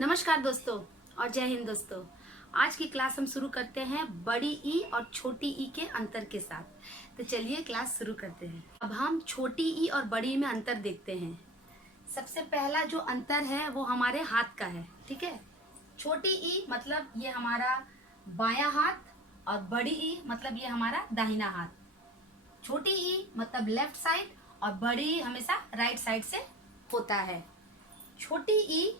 नमस्कार दोस्तों और जय हिंद दोस्तों। आज की क्लास हम शुरू करते हैं बड़ी ई और छोटी ई के अंतर के साथ। तो चलिए क्लास शुरू करते हैं। अब हम छोटी ई और बड़ी ई में अंतर देखते हैं। सबसे पहला जो अंतर है वो हमारे हाथ का है, ठीक है। छोटी ई मतलब ये हमारा बायां हाथ और बड़ी ई मतलब ये हमारा दाहिना हाथ। छोटी ई मतलब लेफ्ट साइड और बड़ी ई हमेशा राइट साइड से होता है। छोटी ई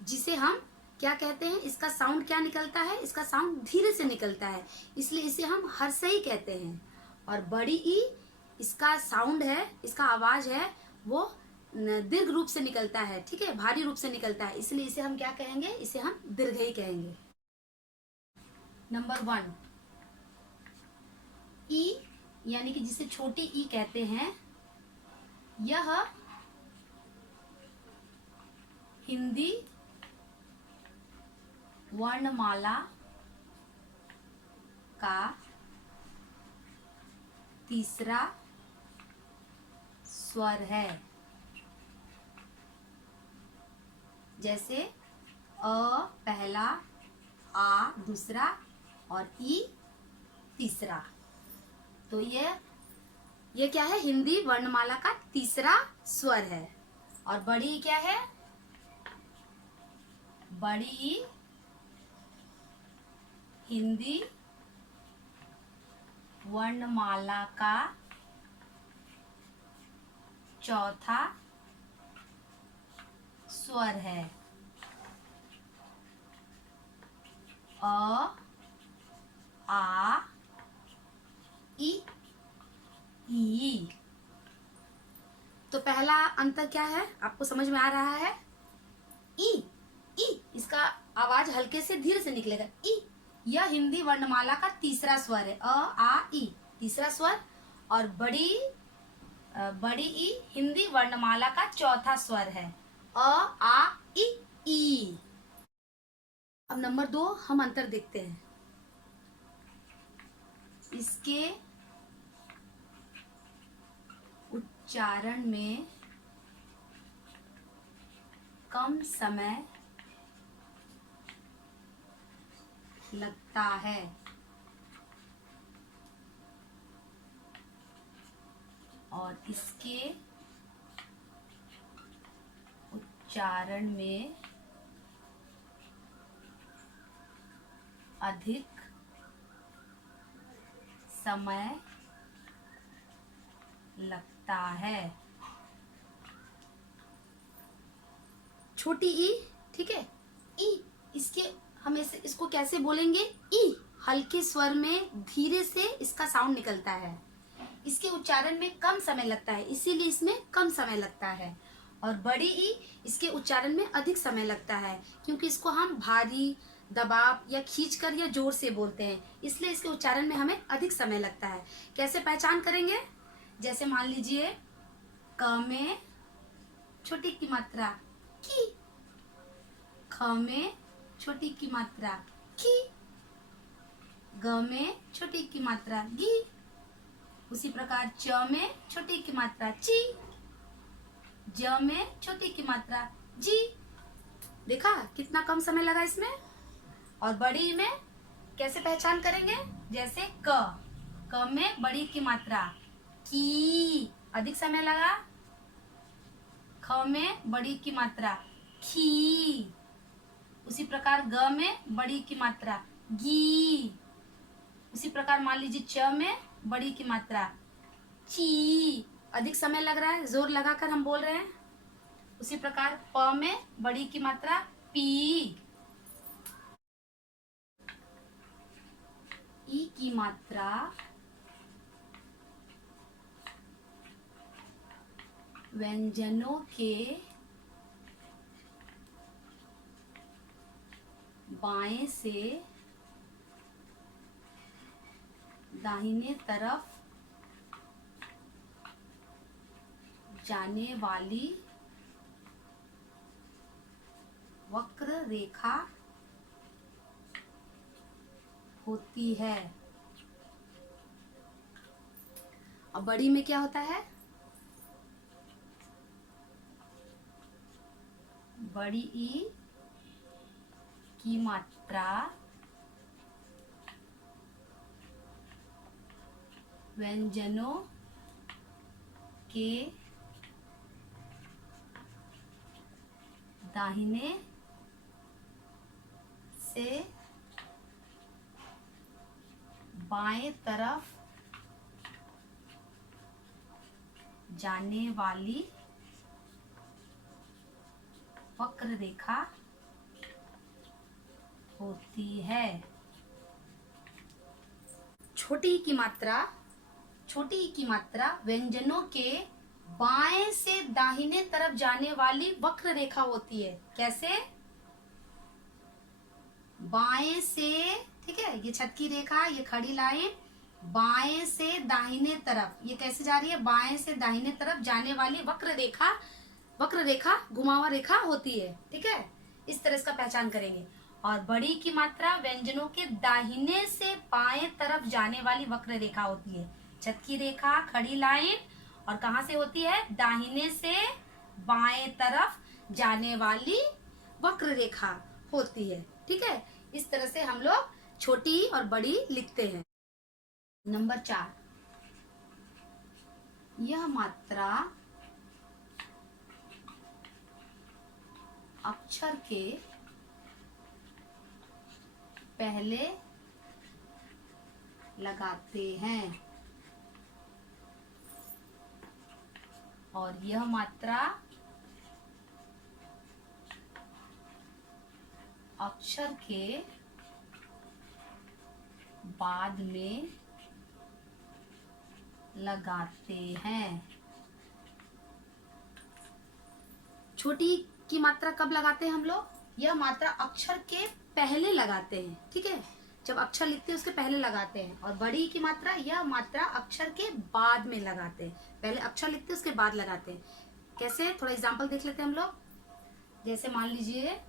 जिसे हम क्या कहते हैं, इसका साउंड क्या निकलता है, इसका साउंड धीरे से निकलता है, इसलिए इसे हम हर्षई कहते हैं। और बड़ी ई इसका साउंड है, इसका आवाज है वो दीर्घ रूप से निकलता है, ठीक है, भारी रूप से निकलता है, इसलिए इसे हम क्या कहेंगे, इसे हम दीर्घई कहेंगे। नंबर 1 ई यानी कि जिसे छोटी ई कहते हैं, यह हिंदी वर्णमाला का तीसरा स्वर है। जैसे अ पहला, आ दूसरा और ई तीसरा। तो ये क्या है, हिंदी वर्णमाला का तीसरा स्वर है। और बड़ी ई क्या है, बड़ी ई हिंदी वर्णमाला का चौथा स्वर है। अ आ ई ई। तो पहला अंतर क्या है, आपको समझ में आ रहा है। ई इसका आवाज हल्के से धीरे से निकलेगा। ई यह हिंदी वर्णमाला का तीसरा स्वर है। अ आ ई तीसरा स्वर। और बड़ी ई हिंदी वर्णमाला का चौथा स्वर है। अ आ ई। अब नंबर 2 हम अंतर देखते हैं। इसके उच्चारण में कम समय लगता है। और इसके उच्चारण में अधिक समय लगता है। छोटी ई, ठीक है। ई हम इसको कैसे बोलेंगे, ई हल्के स्वर में धीरे से इसका साउंड निकलता है। इसके उच्चारण में कम समय लगता है, इसीलिए इसमें कम समय लगता है। और बड़ी ई इसके उच्चारण में अधिक समय लगता है, क्योंकि इसको हम भारी, दबाव या खींचकर या जोर से बोलते हैं, इसलिए इसके उच्चारण में हमें अधिक समय लगता है। कैसे पहचान करेंगे, जैसे मान लीजिए क में छोटी की मात्रा की, ख में छोटी की मात्रा की, ग में छोटी की मात्रा गी। उसी प्रकार च में छोटी की मात्रा ची, ज में छोटी की मात्रा जी। देखा कितना कम समय लगा इसमें। और बड़ी में कैसे पहचान करेंगे, जैसे क में बड़ी की मात्रा की, अधिक समय लगा। ख में बड़ी की मात्रा खी। उसी प्रकार ग में बड़ी की मात्रा गी। उसी प्रकार मान लीजिए च में बड़ी की मात्रा ची, अधिक समय लग रहा है, जोर लगाकर हम बोल रहे हैं। उसी प्रकार प में बड़ी की मात्रा पी। ई की मात्रा व्यंजनों के बाएं से दाहिने तरफ जाने वाली वक्र रेखा होती है। अब बड़ी में क्या होता है, बड़ी ई की मात्रा व्यंजनों के दाहिने से बाएं तरफ जाने वाली वक्र रेखा होती है। छोटी ई की मात्रा व्यंजनों के बाएं से दाहिने तरफ जाने वाली वक्र रेखा होती है। कैसे? बाएं से, ठीक है, ये छत की रेखा, ये खड़ी लाइन, बाएं से दाहिने तरफ, ये कैसे जा रही है? बाएं से दाहिने तरफ जाने वाली वक्र रेखा घुमावा रेखा होती है। ठीक है, इस तरह इसका पहचान करेंगे। और बड़ी की मात्रा व्यंजनों के दाहिने से बाएं तरफ जाने वाली वक्र रेखा होती है। छत की रेखा, खड़ी लाइन, और कहां से होती है? दाहिने से बाएं तरफ जाने वाली वक्र रेखा होती है। ठीक है, इस तरह से हम लोग छोटी और बड़ी लिखते हैं। नंबर 4, यह मात्रा अक्षर के पहले लगाते हैं और यह मात्रा अक्षर के बाद में लगाते हैं। छोटी की मात्रा कब लगाते हैं हम लोग? यह मात्रा अक्षर के पहले लगाते हैं। ठीक है, जब अक्षर लिखते हैं उसके पहले लगाते हैं। और बड़ी की मात्रा, यह मात्रा अक्षर के बाद में लगाते हैं। पहले अक्षर लिखते हैं उसके बाद लगाते हैं। कैसे? थोड़ा एग्जांपल देख लेते हैं हम लोग। जैसे मान लीजिए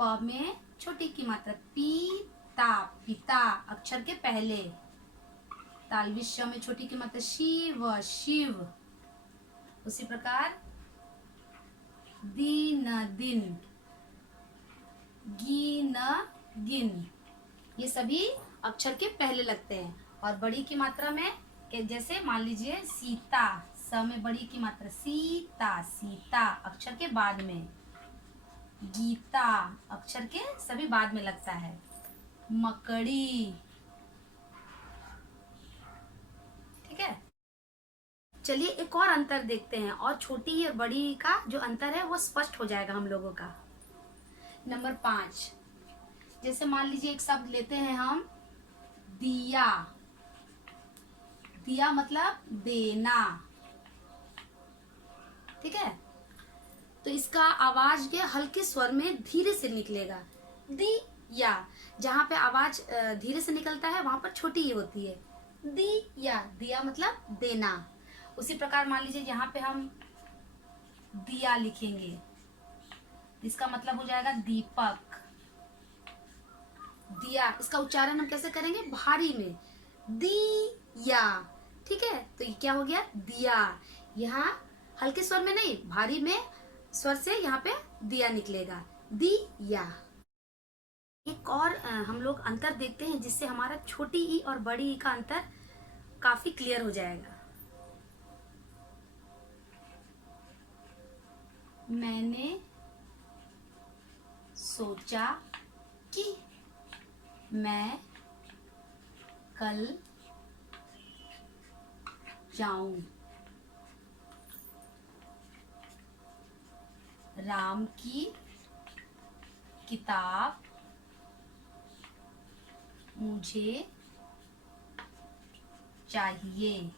प में छोटी की मात्रा पीता, पिता अक्षर के पहले। तालवी श में छोटी की मात्रा शिव, शिव। उसी प्रकार दीन, दिन, गीन, गिन, ये सभी अक्षर के पहले लगते हैं। और बड़ी की मात्रा में जैसे मान लीजिए सीता, स में बड़ी की मात्रा सीता, सीता अक्षर के बाद में। गीता अक्षर के सभी बाद में लगता है। मकड़ी, ठीक है। चलिए एक और अंतर देखते हैं, और छोटी और बड़ी का जो अंतर है वो स्पष्ट हो जाएगा हम लोगों का। नंबर 5, जैसे मान लीजिए एक शब्द लेते हैं हम, दिया। दिया मतलब देना, ठीक है। तो इसका आवाज के हल्के स्वर में धीरे से निकलेगा, दिया। जहां पे आवाज धीरे से निकलता है वहां पर छोटी ही होती है। दिया, दिया मतलब देना। उसी प्रकार मान लीजिए यहाँ पे हम दिया लिखेंगे, इसका मतलब हो जाएगा दीपक। दिया, इसका उच्चारण हम कैसे करेंगे? भारी में, दिया, ठीक है। तो ये क्या हो गया? दिया। यहाँ हल्के स्वर में नहीं, भारी में स्वर से यहाँ पे दिया निकलेगा, दिया। एक और हम लोग अंतर देखते हैं जिससे हमारा छोटी ई और बड़ी ई का अंतर काफी क्लियर हो जाएगा। मैंने सोचा कि मैं कल जाऊं। राम की किताब मुझे चाहिए।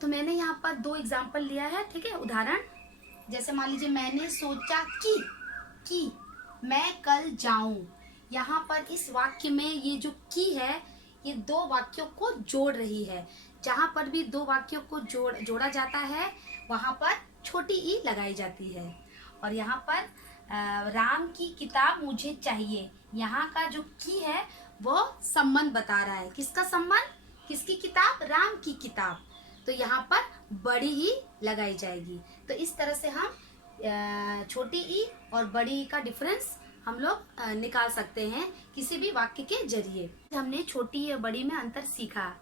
तो मैंने यहाँ पर 2 एग्जाम्पल लिया है, ठीक है, उदाहरण। जैसे मान लीजिए मैंने सोचा कि मैं कल जाऊं। यहाँ पर इस वाक्य में ये जो की है ये 2 वाक्यों को जोड़ रही है। जहाँ पर भी 2 वाक्यों को जोड़ा जाता है वहाँ पर छोटी ई लगाई जाती है। और यहाँ पर राम की किताब मुझे चाहिए, यहाँ का जो की है वो संबंध बता रहा है। किसका संबंध? किसकी किताब? राम की किताब। तो यहाँ पर बड़ी ई लगाई जाएगी। तो इस तरह से हम छोटी ई और बड़ी ई का डिफरेंस हम लोग निकाल सकते हैं किसी भी वाक्य के जरिए। हमने छोटी या बड़ी में अंतर सीखा।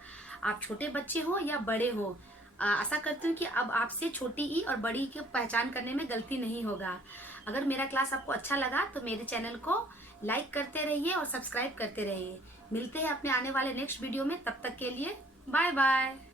आप छोटे बच्चे हो या बड़े हो, आशा करती हूँ कि अब आपसे छोटी ई और बड़ी की पहचान करने में गलती नहीं होगा। अगर मेरा क्लास आपको अच्छा लगा तो मेरे चैनल को लाइक करते रहिए और सब्सक्राइब करते रहिए। मिलते हैं अपने आने वाले नेक्स्ट वीडियो में, तब तक के लिए बाय बाय।